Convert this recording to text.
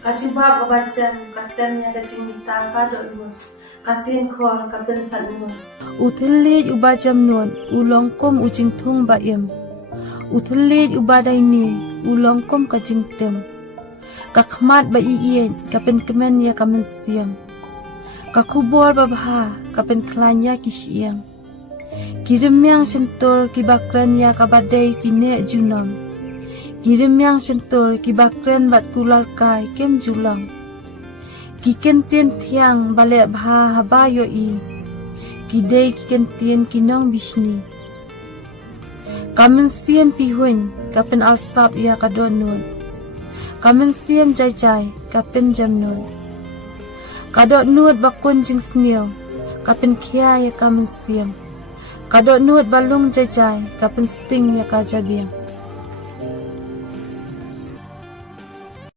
Kacuba babacam katen ya kacing mitang kadok nun. Katin kor kapen sat nun. Uthilit ubajam nun ulongkom ucing thung bayem. Uthilit ubadai ni ulongkom kacing tem. Kakmat ba iien kapen kemen ya kamen siam. Kakubor babha kapen klanya kisiang. Kirim yang sentul kibakran ya kabadai kine junam. Kirim yang sentul kibakran bat kulal kai kem julang. Kiken tien tiang balik bha haba yoi. Kidei kiken tien kinong bisni. Kamen siam pihun kapen alsap ya kadonun. Kamen siam jai kapen jamnun. Kadok nuat bakun jing sniel kapen kia ya kamen siam. Kadok nuat balung jai kapen sting ya kajabiang.